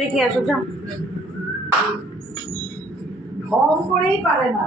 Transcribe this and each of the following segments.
দেখে আসো, যাও। ঢং করেই পারে না।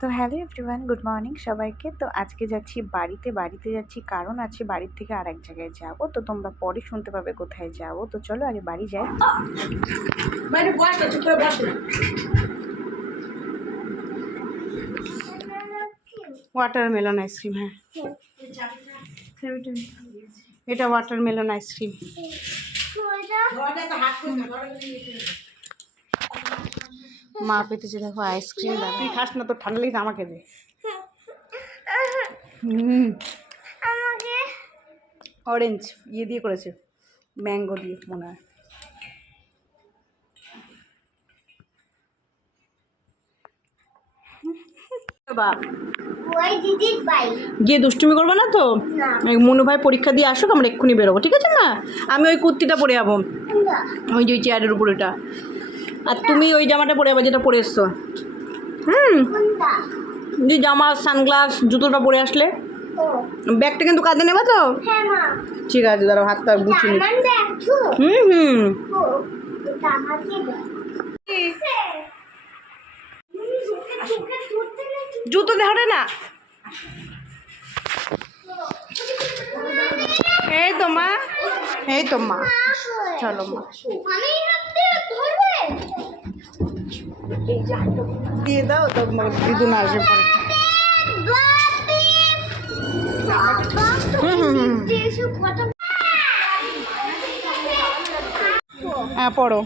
তো হ্যালো এভরিওয়ান, গুড মর্নিং সবাইকে। তো আজকে যাচ্ছি বাড়িতে যাচ্ছি, কারণ আছে বাড়ির থেকে আরেক জায়গায় যাব। তো তোমরা পরে শুনতে পাবে কোথায় যাব। তো চলো আগে বাড়ি যাই। বাইরে বস না, চুপ করে বস না। ওয়াটারমেলন আইসক্রিম, হ্যাঁ এটা ওয়াটারমেলন আইসক্রিম। মা পেতেছে, দেখো আইসক্রিম। তুই খাস না, তো ঠান্ডা লেগেছে, আমাকে দে। অরেঞ্জ ইয়ে দিয়ে করেছে, ম্যাঙ্গো দিয়ে মনে হয়। গিয়ে দুষ্টুমি করবো না তো। মনু ভাই পরীক্ষা দিয়ে আসুক, আমরা এক্ষুনি বেরোবো, ঠিক আছে? না, আমি ওই কুর্তিটা পরে যাবো, ওই যে চেয়ারের উপর ওটা। আর তুমি ওই জামাটা পরে যাবো যেটা পরে এসছো। যে জামা, সানগ্লাস, জুতোটা পরে আসলে। ব্যাগটা কিন্তু কাঁধে নেবা তো? ঠিক আছে, দাঁড়াও, হাতটা গুছিয়ে নি। জুতো দেহরে না। এই তো মা, এই তো মা, চলো মা। দিয়ে দাও তো, দিদুন আসবে পরে। হ্যাঁ পড়ো।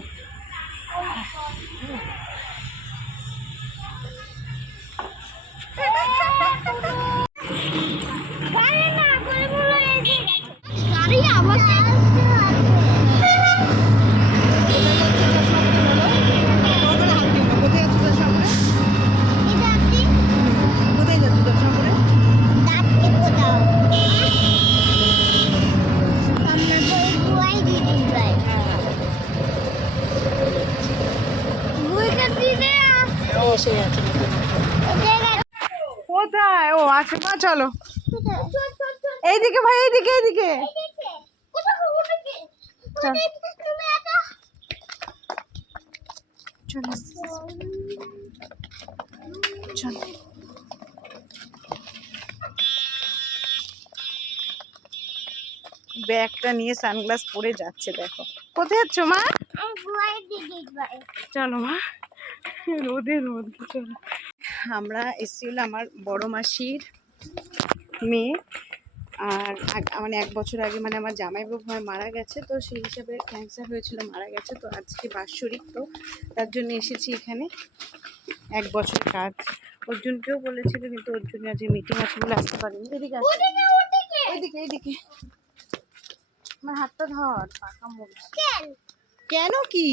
কোথায়? ও আছে মা, চলো এইদিকে ভাই, এইদিকে এইদিকে। চলো চলো। ব্যাগটা নিয়ে সানগ্লাস পরে যাচ্ছে, দেখো। কোথায় যাচ্ছ মা? চলো মা, রোদের মধ্যে চলো। আমরা এসেছিল আমার বড় মাসির মেয়ে, আর মানে 1 বছর আগে মানে আমার জামাইবাবু মারা গেছে, তো সেই হিসাবে ক্যান্সার হয়েছিল, মারা গেছে। তো আজকে বাৎসরিক, তো তার জন্য এসেছি এখানে। 1 বছর কাজ। অর্জুনকেও বলেছিল, কিন্তু অর্জুন আজকে মিটিং আছে বলে আসতে পারিনি। এদিকে আসো, এইদিকে এইদিকে। আমার হাতটা ধর, পাকা মুখ। কেন কি?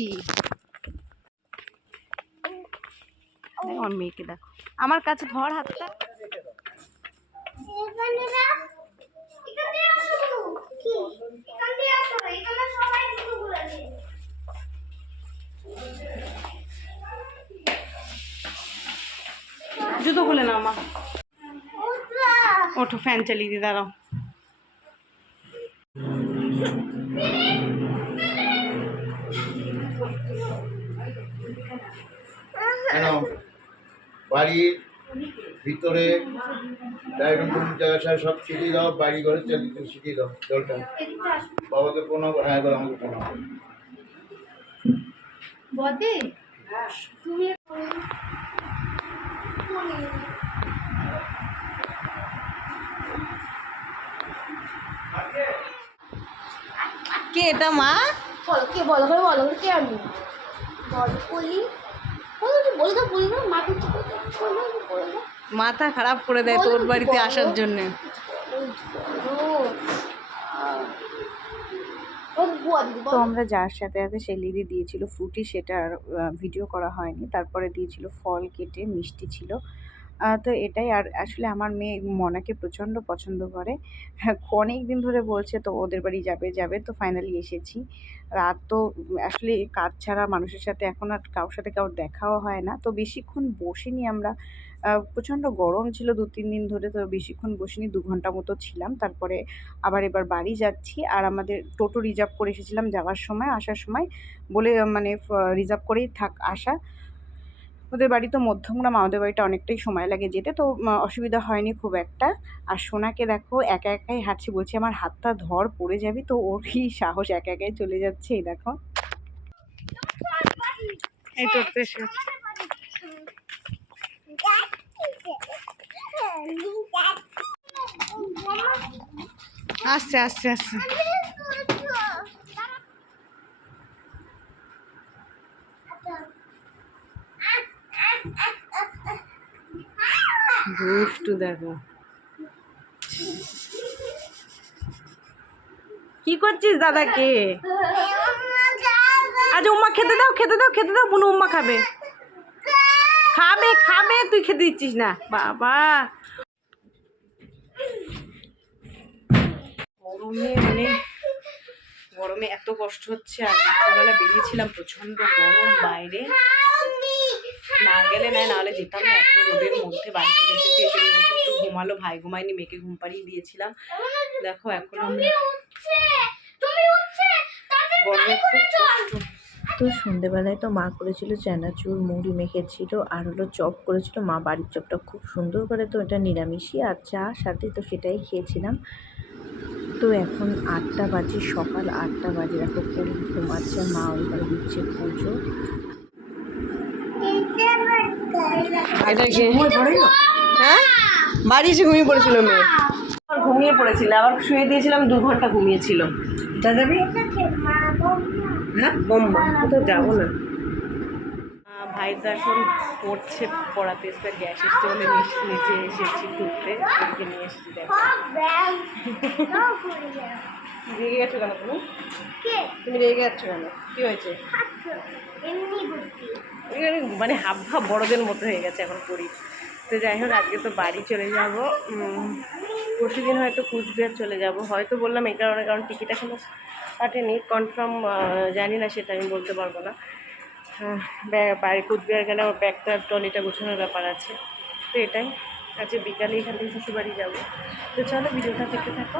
আমার মেয়েকে দেখো, আমার কাছে ধর হাতটা। জুতো খুলে নাও মা। ওঠো, ফ্যান চালিয়ে দিয়ে দাঁড়াও। বাড়ির ভিতরে জায়গা সব ছিটিয়ে দাও, বাড়ি ঘরে ছিটিয়ে দাও জলটা। বাবাকে প্রণাম, হ্যাঁ এবার আমাকে প্রণাম। কে এটা মা? কে বলো করে বলো কে? আমি বলি বলতে বলি না, মাকে মাথা খারাপ করে দেয় তোর বাড়িতে আসার জন্য। তো আমরা যার সাথে সাথে সে লিদি দিয়েছিল ফ্রুটি, সেটা ভিডিও করা হয়নি। তারপরে দিয়েছিল ফল কেটে, মিষ্টি ছিল, তো এটাই। আর আসলে আমার মেয়ে মনাকে প্রচণ্ড পছন্দ করে। হ্যাঁ, অনেক দিন ধরে বলছে তো ওদের বাড়ি যাবে যাবে, তো ফাইনালি এসেছি। রাত তো আসলে কাজ ছাড়া মানুষের সাথে এখন আর কারোর সাথে কারোর দেখাও হয় না, তো বেশিক্ষণ বসিনি আমরা। প্রচণ্ড গরম ছিল 2-3 দিন ধরে, তো বেশিক্ষণ বসিনি, 2 ঘন্টা মতো ছিলাম। তারপরে আবার এবার বাড়ি যাচ্ছি। আর আমাদের টোটো রিজার্ভ করে এসেছিলাম যাওয়ার সময়, আসার সময় বলে মানে রিজার্ভ করেই আসা। ওদের বাড়ি তো মধ্যমগ্রাম, আমাদের বাড়িটা অনেকটাই সময় লাগে যেতে, তো অসুবিধা হয়নি খুব একটা। আর সোনাকে দেখো একা একাই হাঁটছি, বলছি আমার হাতটা ধর পড়ে যাবি, তো ওর কি সাহস, একা একাই চলে যাচ্ছে। এই দেখো এই টোটো এসে আস্তে আস্তে আস্তে। দুষ্টু দেখো কি করছিস দাদাকে? আজ উম্মা খেতে দাও, খেতে দাও, খেতে দাও, বুনু উম্মা খাবে, খাবে খাবে, তুই খেতে দিচ্ছিস না বাবা। গরমে মানে গরমে এত কষ্ট হচ্ছে। আর দুপুরবেলা বেরিয়েছিলাম, প্রচন্ড গরম বাইরে, না গেলে না, নাহলে যেতাম না, এত রোদের মধ্যে বাড়িতে এসেছি। এসে মেয়েকে একটু ঘুমালো, ভাই ঘুমায়নি, মেয়েকে ঘুম পাড়িয়ে দিয়েছিলাম। দেখো এখন আমরা গরমে খুব কষ্ট। তো সন্ধেবেলায় তো মা করেছিল চানাচুর, মুড়ি মেখেছিল, আর হলো চপ করেছিল মা, বাড়ির চপটা খুব সুন্দর করে, তো এটা নিরামিষই, আর চা সাথে, তো সেটাই খেয়েছিলাম। তো এখন 8টা বাজে, সকাল 8টা বাজে, দেখো পরি ঘুমাচ্ছে, মা ওইখানে দিচ্ছে পুজো। হ্যাঁ, বাড়ি এসে ঘুমিয়ে পড়েছিল মেয়ে, ঘুমিয়ে পড়েছিল, আবার শুয়ে দিয়েছিলাম, 2 ঘন্টা ঘুমিয়েছিল। যাবি? হ্যাঁ, বোম্বা কোথাও যাবো না। ভাই তো এখন পড়ছে, পড়াতে এসে গ্যাস এসছে বলে নিচে এসেছি ঘুরতে, ওকে নিয়ে এসেছি। দেখো রেগে গেছো কেন তুমি? তুমি রেগে যাচ্ছ কেন? কি হয়েছে? মানে হাব ভাব বড়দের মতো হয়ে গেছে এখন পড়ি। তো যাই হোক, আজকে তো বাড়ি চলে যাব, পরশু দিন হয়তো কুচবিহার চলে যাব, হয়তো বললাম এই কারণে, কারণ টিকিট এখনও কাটেনি, কনফার্ম জানি না, সেটা আমি বলতে পারবো না। বাড়ি কুচবিহার গেলে আমার ব্যাগটা ট্রলিটা গোছানোর ব্যাপার আছে, তো এটাই। আজকে বিকালে এখান থেকে শ্বশুরবাড়ি যাবো। তো চলো ভিডিওটা দেখতে থাকো।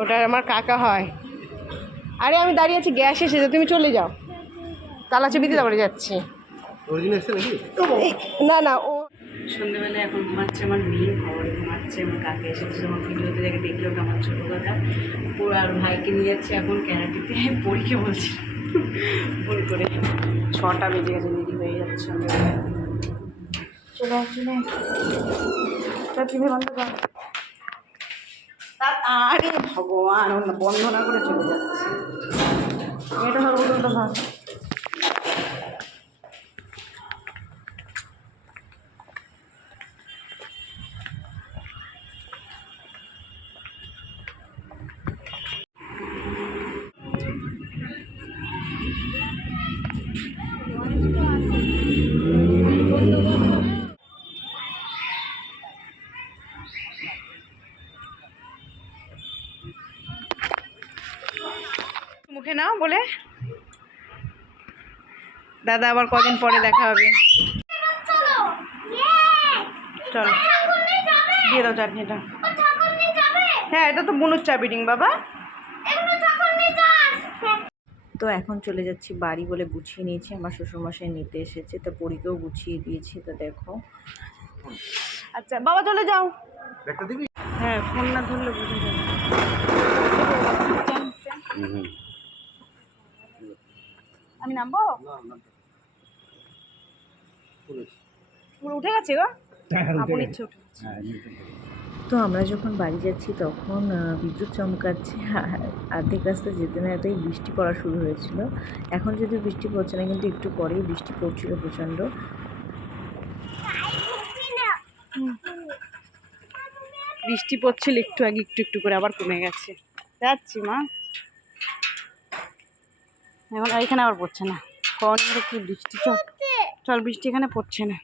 ওটা আমার কাকা হয়। আরে আমি দাঁড়িয়ে আছি, গ্যাস এসেছে, তুমি চলে যাও, তালা চেপে দিয়ে তারপরে যাচ্ছি। না না, ও সন্ধ্যেবেলায় এখন ঘুমাচ্ছে আমার মেয়ে, খবরে ঘুমাচ্ছে, আমার কাকে এসেছে, আমার ভিডিওতে দেখে দেখলেও আমার ছোটো কথা। আর ভাইকে নিয়ে যাচ্ছে এখন ক্যারাটিতে, পরীকে বলছি ভুল করে, 6টা বেজে গেছে, দেরি হয়ে যাচ্ছে। চলে আসছি না, টিভি বন্ধ কর। আরে ভগবান, বন্ধ না করে চলে যাচ্ছে। এটা ধর, বোতলটা ধর। মুখে নাও বলে, দাদা আবার কদিন পরে দেখা হবে। চলো দিয়ে দাও চাটনিটা। হ্যাঁ, এটা তো বুনুর চাবি রিং বাবা। তো এখন চলে যাচ্ছি বাড়ি বলে গুছিয়ে নিয়েছি, আমার শ্বশুরমশাই নিতে এসেছে, তো পরীকেও গুছিয়ে দিয়েছি। তো দেখো, আচ্ছা বাবা চলে যাও। ব্যাগটা দিবি? হ্যাঁ, ফোন না ধরলে বুঝে যাবে। আমি নামবো? পুরো উঠে গেছে গো, আপন ইচ্ছে উঠে গেছে। তো আমরা যখন বাড়ি যাচ্ছি তখন বিদ্যুৎ চমকাচ্ছে, আর্ধেক রাস্তা যেতে না এতই বৃষ্টি পড়া শুরু হয়েছিল। এখন যদি বৃষ্টি পড়ছে না, কিন্তু একটু পরেই বৃষ্টি পড়ছিল প্রচণ্ড। বৃষ্টি পড়ছিল একটু আগে, একটু একটু করে আবার কমে গেছে। যাচ্ছি মা, এখন এখানে আবার পড়ছে না, কখন কি বৃষ্টি চল। চল, বৃষ্টি এখানে পড়ছে না।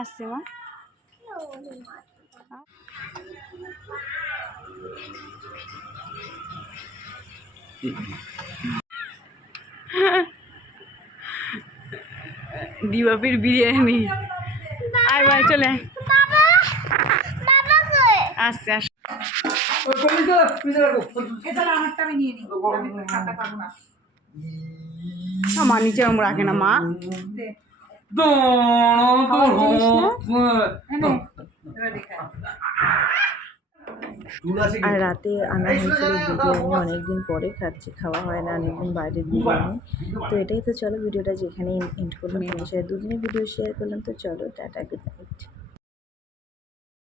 আসছে মা। দিবাপির বিরিয়ানি। আয় ভাই চলে আয়। আসছে আসছে। মা নিচে ওরম রাখে না মা। আর রাতে আনা হয়েছিল বিরিয়ানি, অনেকদিন পরে খাচ্ছি, খাওয়া হয় না অনেকদিন বাইরের বিরিয়ানি। তো এটাই তো, চলো ভিডিওটা যেখানে এন্ড করলাম, তোমার সাথে দুদিনের ভিডিও শেয়ার করলাম। তো চলো টাটা, গুড নাইট।